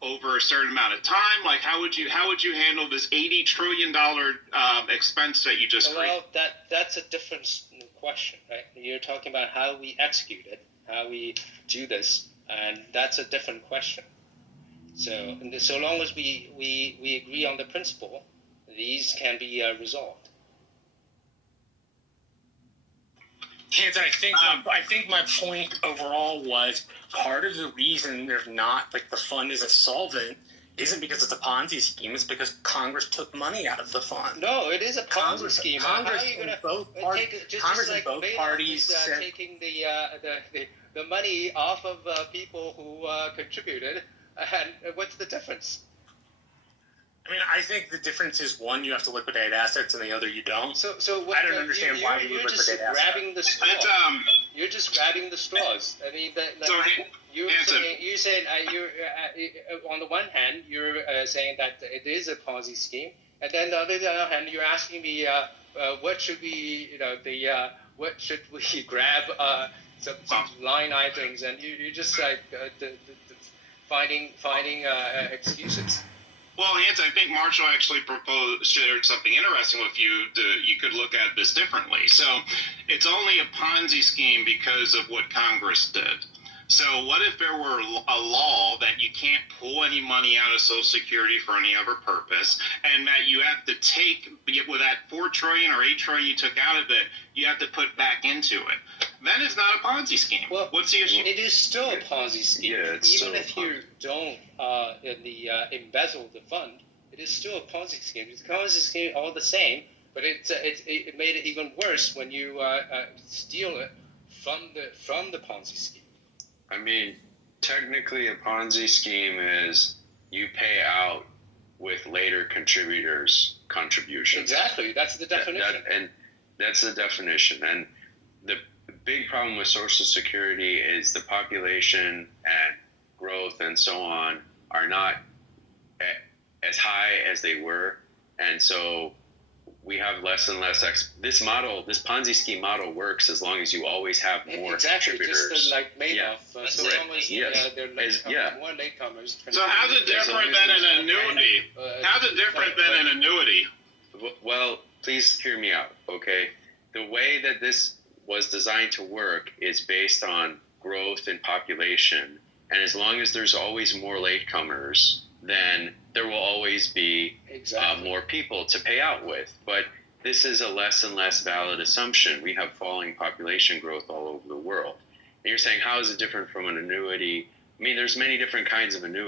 over a certain amount of time? Like, how would you handle this $80 trillion expense that you just created? Well, that's a different question, right? You're talking about how we execute it, how we do this, and that's a different question. So long as we agree on the principle, these can be resolved. Hanson, I think my point overall was part of the reason there's not, like, the fund isn't solvent isn't because it's a Ponzi scheme. It's because Congress took money out of the fund. No, it is a Ponzi scheme. Congress and both parties said, taking the money off of people who contributed, and what's the difference? I mean, I think the difference is, one, you have to liquidate assets, and the other you don't. So I don't understand why you would liquidate assets. Grabbing the straws. You're just grabbing the straws. I mean, you're saying on the one hand, you're saying that it is a Ponzi scheme, and then on the other hand, you're asking me what should we, what should we grab some line items, and you're just like finding excuses. Well, Hans, I think Marshall actually shared something interesting with you. You could look at this differently. So it's only a Ponzi scheme because of what Congress did. So what if there were a law that you can't pull any money out of Social Security for any other purpose, and that you have to take, with that $4 trillion or $8 trillion you took out of it, you have to put back into it? Then it's not a Ponzi scheme. Well, what's the issue? It is still a Ponzi scheme. Yeah, even if you don't embezzle the fund, it is still a Ponzi scheme. It's a Ponzi scheme all the same, but it made it even worse when you steal it from the Ponzi scheme. I mean, technically a Ponzi scheme is you pay out with later contributors' contributions. Exactly. That's the definition. And that's the definition. And the big problem with Social Security is the population and growth and so on are not as high as they were. And so we have less and less. This Ponzi scheme model works as long as you always have more contributors. Just like Madoff. More latecomers. So how's it different than an annuity? How's it different than an annuity? Well, please hear me out, okay? The way that this was designed to work is based on growth in population. And as long as there's always more latecomers, then there will always be more people to pay out with. But this is a less and less valid assumption. We have falling population growth all over the world. And you're saying, how is it different from an annuity? I mean, there's many different kinds of annuities.